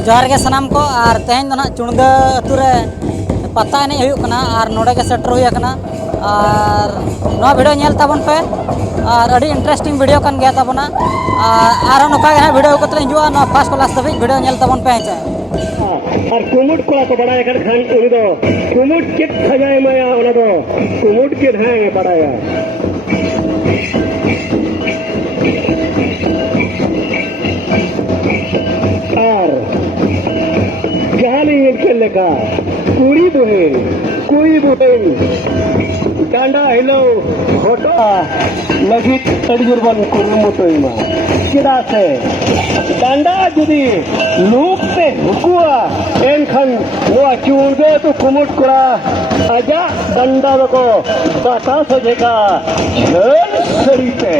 जोहार के सनाम को और तेहन दो ना चुणदा अतु रे पता एने हुयुग कना और नोडे के सेटर हुई कना और नवा वीडियो नेल ताबन पे और अड़ी इंटरेस्टिंग वीडियो कन गया ताबना और नोका के वीडियो को तले जुआ ना फर्स्ट क्लास तभी वीडियो नेल ताबन पे है और कुमुट को बड़ा कर खान कुमुट कित खजाए माया कुमुट के धांगे बड़ाया और कहानी के लेखा कुड़ी बुहेन डांडा हिलो फोटो लगित तड़जुर्बन कुरुमुतोइमा चेदा से डांडा जुदी लूक पे हुकुआ एनखन नोआ चूंगे तो कुमुट कुड़ा आजा डांडा को बाता सजेगा झल सड़ी पे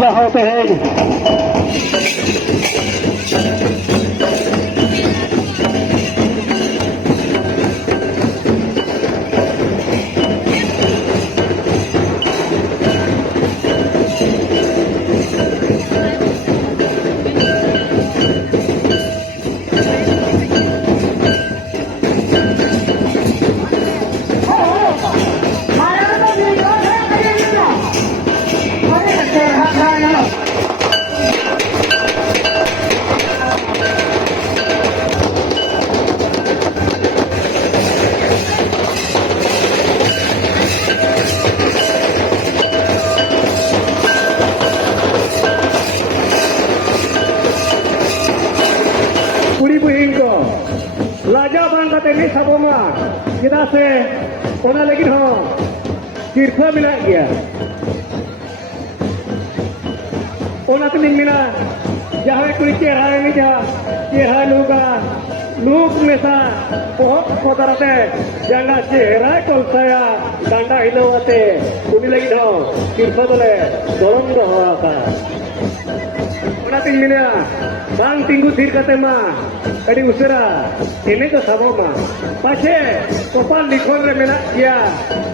यहाँ पे है लाजा बांग कते नहीं सबोमा चेदा से ओना लगी हो तीर्थ मिला गया ओना तो नहीं मिला जहाँ कोई चेहरा में जा चेहरा लूक में सा बहुत कोतरते जंगा चेहरा कोलसाया डांडा हिलवाते उन्हीं लगी हो तीर्थ बोले दोलम दो हुआ था ओना तो मिला बांग टिंगू थीर कते मा कड़ी उसरा इन्हें तो सबों माँ पाछे कपाल लिखोन रे मेना किया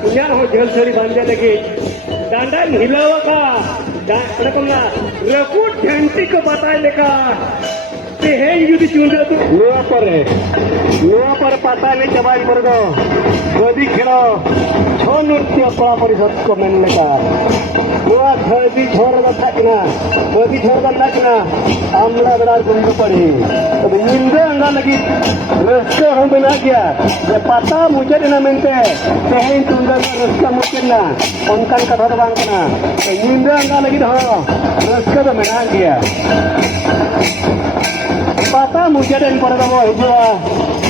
उन्यार हो झल सड़ी बांधे लगी डांडा हिलावा का अरे कौन रकुट घंटी को बताए लेका तेहें युद्ध चुंडे तो लोहा पर पता नहीं चबाई पर दो गदी खेलो छो नृत्य कला परिषद को मैंने का लोहा गदी छोड़ बता किना गदी छोड़ बता किना आमला बड़ा गुंड पड़ी तो इंद्र अंगा लगी रस्का हम बना गया ये पता मुझे देना मिलते तेहें चुंडे में रस्का मुझे ना उनका कथा तो बांध ना इंद्र अंगा लगी तो रस्का तो बना गया पता मुझे दिन पर तो वो हिजुआ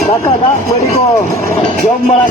दाका दाक मेरी को जॉब मरा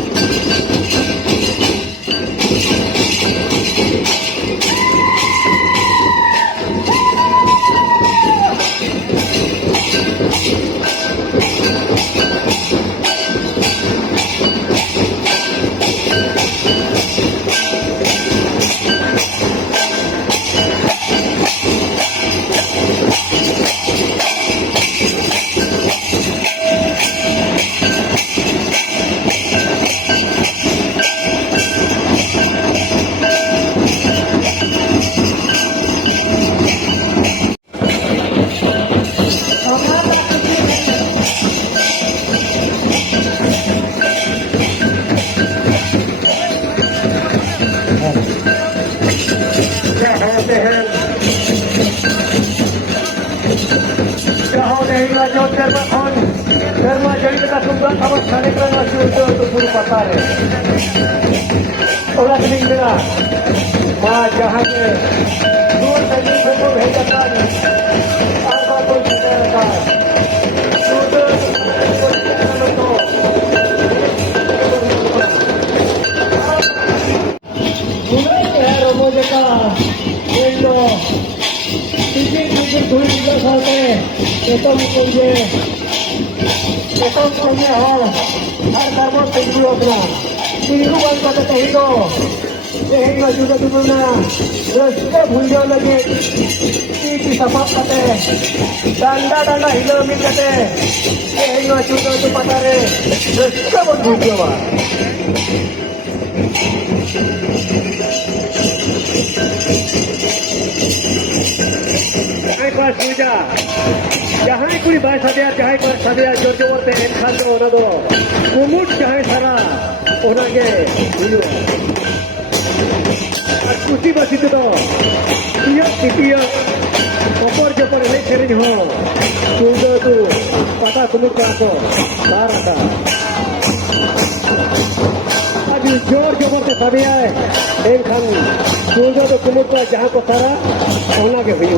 धर्मा जड़ी का सुंदर खबर खाने का नशी होते तो पूरी पता है और अपनी बिना माँ जहाँ के दूर सैनिक को भेजा था आपका कोई चिंता था रोमोजे का विंडो टिकट घूर साथे एकदम मुझे हर कर्म अपना तीनों बंद करते ही तो Tehena juga tumuna Reska bhunjau lagi Titi sapap kate Danda hilamit kate Tehena juga tu patare Reska bhunjau Jahai pas puja Jahai kuri bai sadaya Jahai pas sadaya jor jor te enkhan do ona do Kumut jahai sara Ona ge bhunjau Kusi basi tu do, tiap opor jopor hei sering ho, sudah tu patah kumut kaso, tar ada. Adi jor jopor te sabi ay, engkhan sudah tu kumut ka jahan ko sara, ona ke huyu.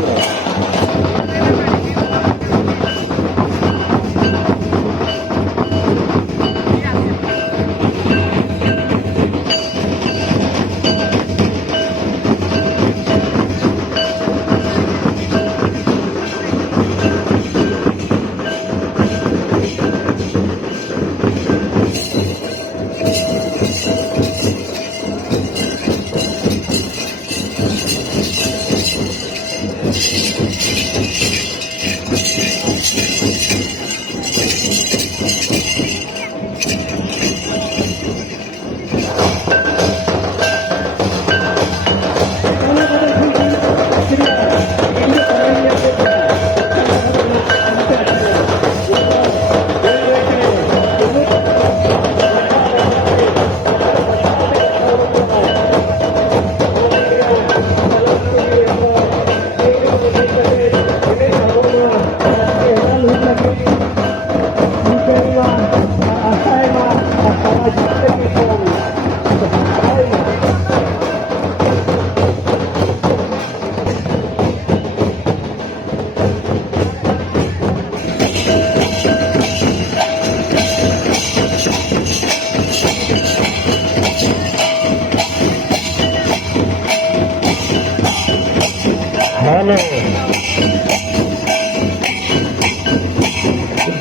Halo.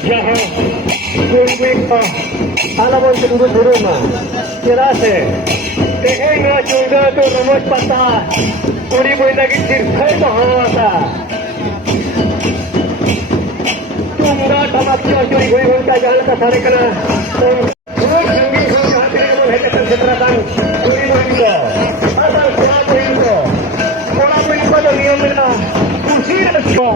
Jahan kumbing alaman kedua di rumah. Jelase. Tehena juga tu rumah patah. Kuri boleh lagi cirkai bahasa. Tungga tamak curi gue unta jalan ke sana kena. Kuri jangi kau hati mau hebat seteratan. Kuri boleh asal kuat itu. Kalau pun pada niat mana, kusir itu.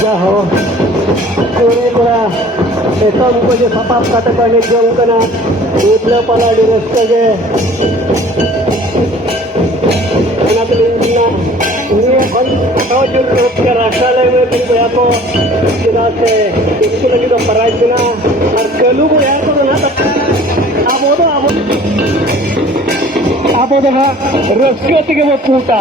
Jaho, kuri pula. Esam ko je sapap kata kane jom kana udla pala di reskage ana kelina ini kon tahu jul ke rasale me pil boya ko jilase इसको lagi to parai na ar kalu boya ko na abo do ha raske tige mo puta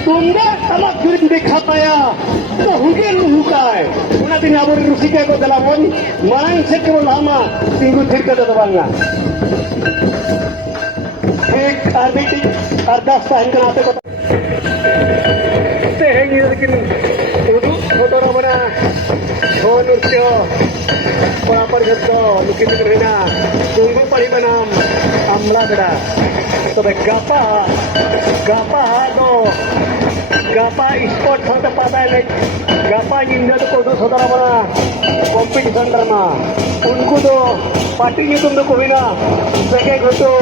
Tungga tamak jurit dekha paya to huge luhukai una din abur rusike ko dalamon marang se ko lama tingu thirka dabanga ek arbiti ardas tahan kanate ko te hengi lekin udu foto ramana छो नृत्य परापर जतो लुकिन करना दुर्गो परिमाणम आमला बेड़ा तो गापा गापा दो गापा sport होते पाता है गापा निंदा तो कोटो सदरा बना कंपटीशन रमा उनको तो पार्टी में तुम तो कोई ना सके घटो